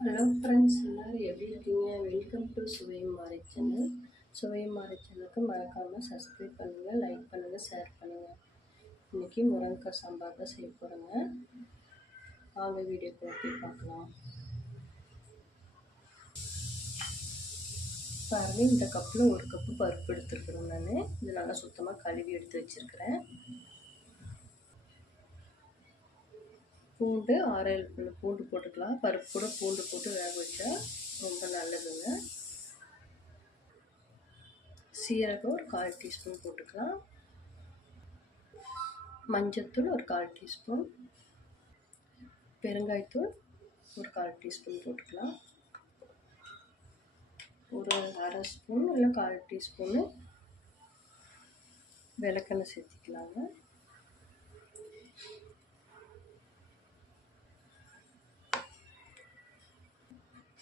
Hello friends எல்லோரும் எப்படி இருக்கீங்க? Welcome to Suvaimari channel Suvaimari சேனலுக்கு மறக்காமல் சப்ஸ்கிரைப் பண்ணுங்கள் லைக் பண்ணுங்கள் ஷேர் பண்ணுங்கள் இன்றைக்கி முருங்கைக்காய் சாம்பார் தான் செய்ய போகிறேங்க வாங்க வீடியோ போட்டு பார்க்கலாம். பாருங்க இந்த கப்பில் ஒரு கப்பு பருப்பு எடுத்துருக்குறேன் நான். இது நல்லா சுத்தமாக கழுவி எடுத்து வச்சுருக்கிறேன். பூண்டு ஆறேழு பல்லு பூண்டு போட்டுக்கலாம். பருப்பு கூட பூண்டு போட்டு வேக வச்சா ரொம்ப நல்லதுங்க. சீரகம் ஒரு கால் டீஸ்பூன் போட்டுக்கலாம். மஞ்சத்தூள் ஒரு கால் டீஸ்பூன். பெருங்காயத்தூள் ஒரு கால் டீஸ்பூன் போட்டுக்கலாம். ஒரு அரை ஸ்பூன் இல்லை கால் டீஸ்பூனு விளக்கெண்ணெய் சேர்த்திக்கலாங்க.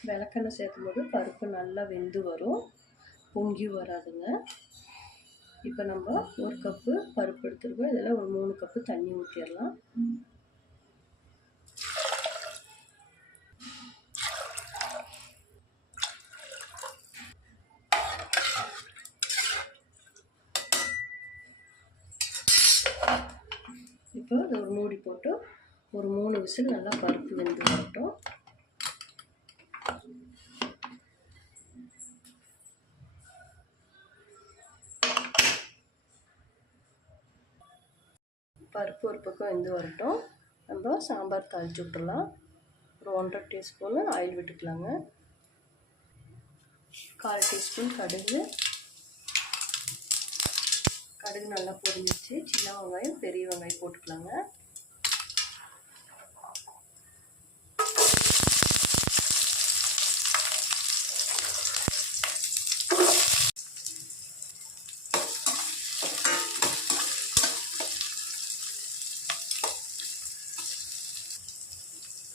விளக்கெண்ணெய் சேர்க்கும் போது பருப்பு நல்லா வெந்து வரும். பொங்கி வராதுங்க. இப்போ நம்ம ஒரு கப்பு பருப்பு எடுத்துருக்கோம். இதில் ஒரு மூணு கப்பு தண்ணி ஊற்றிடலாம் இப்போ ஒரு மூடி போட்டு ஒரு மூணு விசில் நல்லா பருப்பு வெந்து வரட்டும். பருப்பு ஒரு பக்கம் வெந்து வரட்டும். நம்ம சாம்பார் தாளிச்சு விட்டுறலாம். ஒரு ஒன்றரை டீஸ்பூனு ஆயில் விட்டுக்கலாங்க. கால் டீஸ்பூன் கடுகு. கடுகு நல்லா பொரிஞ்சிச்சு சின்ன வெங்காயம் பெரிய வெங்காயம் போட்டுக்கலாங்க.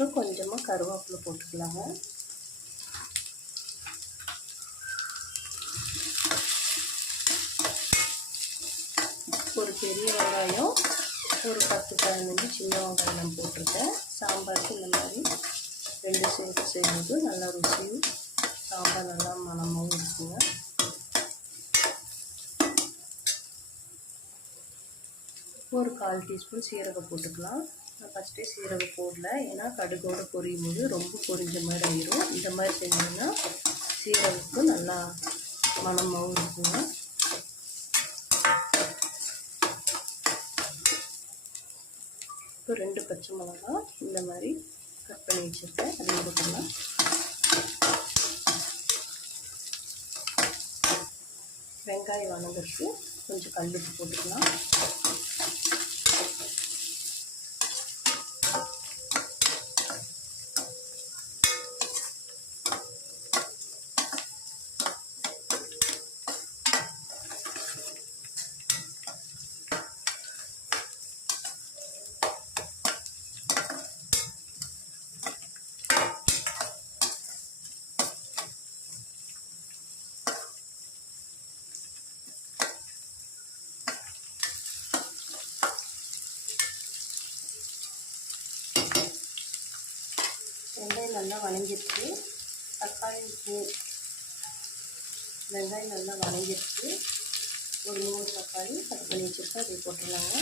அப்புறம் கொஞ்சமாக கருவேப்பிலை போட்டுக்கலாங்க. ஒரு பெரிய வெங்காயம் ஒரு பத்து பதினஞ்சு சின்ன வெங்காயம் நான் போட்டிருக்கேன். சாம்பாருக்கு இந்த மாதிரி ரெண்டு சேர்த்து செய்யும்போது நல்லா ருசியும் சாம்பார் நல்லா மனமாகவும் இருக்குங்க. ஒரு கால் டீஸ்பூன் சீரகம் போட்டுக்கலாம். நான் ஃபஸ்ட்டே சீரகம் போடல. ஏன்னா கடுகோடு பொரியும் போது ரொம்ப பொரிஞ்ச மாதிரி ஆயிரும். இந்த மாதிரி செஞ்சோன்னா சீரகத்துக்கு நல்லா மணமாகவும் இருக்குங்க இப்போ ரெண்டு பச்சை மிளகா இந்த மாதிரி கட் பண்ணி வச்சுருக்கேன். அதையும் போட்டுக்கலாம் வெங்காயம் வணங்குறதுக்கு கொஞ்சம் கல்லுப்பு போட்டுக்கலாம் வெங்காயம் நல்லா வணங்கிடுச்சு. தக்காளி உப்பு வெங்காயம் நல்லா வணங்கிடுச்சு. ஒரு மூணு தக்காளி கட் பண்ணி வச்சுருக்கோம் அதை போட்டுடலாங்க.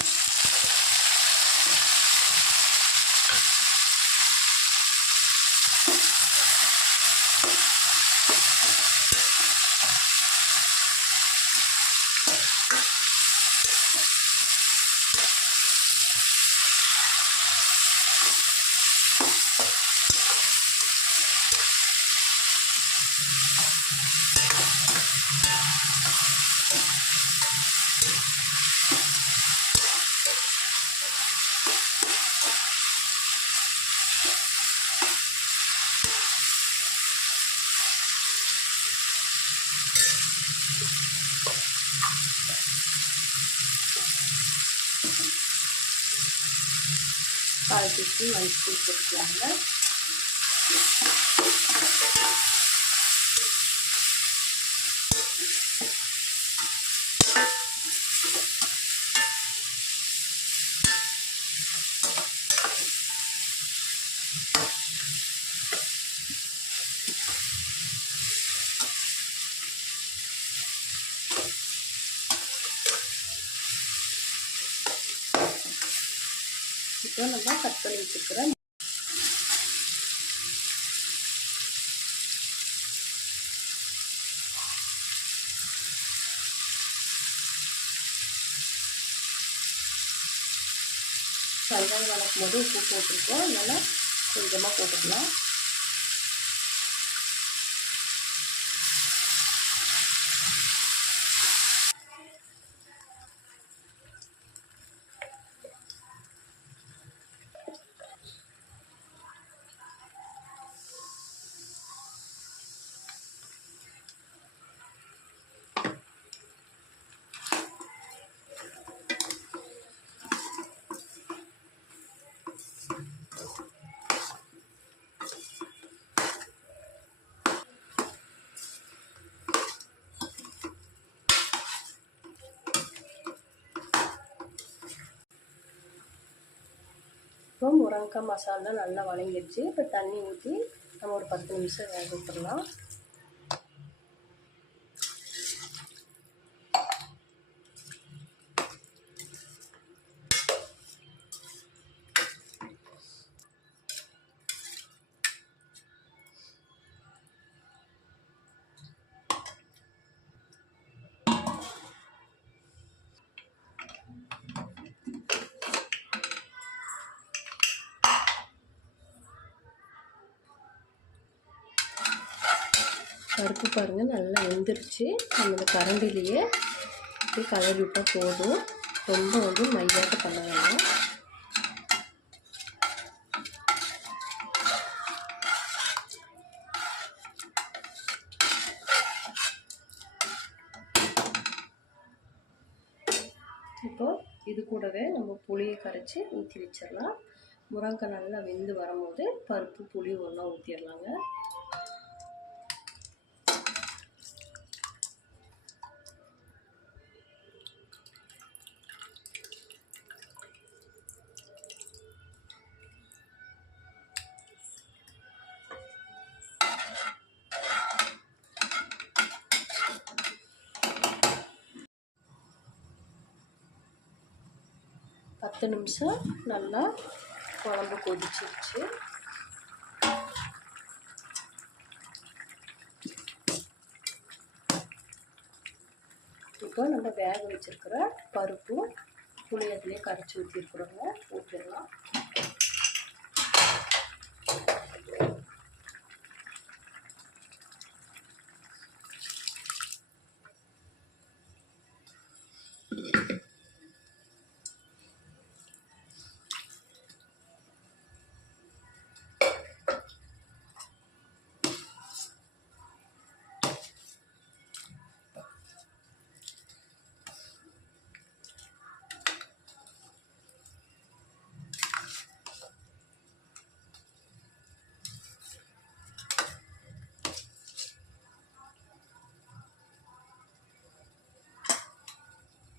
கால் டீஸ்பூன் மஞ்சள் போட்டுக்கலாங்க. இப்போ நம்ம கட் பண்ணி வச்சுருக்கிற வெங்காயம் வளர்க்கும் போது உப்பு போட்டிருக்கோம். அதனால் கொஞ்சமாக போட்டுக்கலாம். இப்போ முருங்கக்காய் மசாலா நல்லா வணங்கிடுச்சு இப்போ தண்ணி ஊற்றி நம்ம ஒரு பத்து நிமிஷம் வேக விட்டுடலாம் பருப்பு பாருங்கள் நல்லா வெந்துருச்சு. நம்ம இந்த கரண்டிலேயே இப்படி கலரி விட்டால் போதும். ரொம்ப வந்து மையாட்ட பண்ண வேண்டாம் இப்போ இது கூடவே நம்ம புளியை கரைச்சி ஊற்றி வச்சிடலாம். முருங்கை நல்லா வெந்து வரும்போது பருப்பு புளி ஒன்றா ஊற்றிடலாங்க பத்து நிமிஷம் நல்லா குழம்பு கொதிச்சிருச்சு. இப்போ நம்ம வேக வச்சுருக்கிற பருப்பும் புளி கரைச்சி ஊற்றிருக்குறோங்க ஊற்றிடலாம்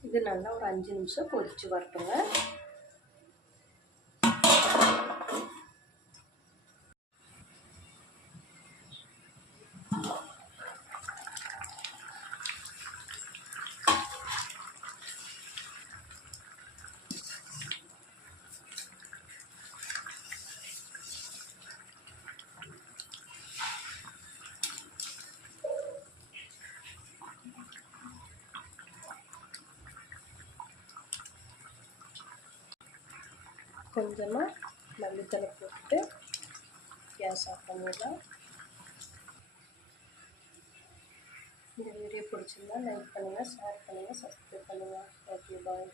இது நல்லா ஒரு அஞ்சு நிமிஷம் கொதிச்சு வரட்டுங்க. கொஞ்சமாக மல்லித்தலை போட்டு கேஸ் ஆஃப் பண்ணிடலாம். இந்த வீடியோ பிடிச்சிருந்தா லைக் பண்ணுங்கள் ஷேர் பண்ணுங்கள் சப்ஸ்கிரைப் பண்ணுங்கள் ஓகே பாய்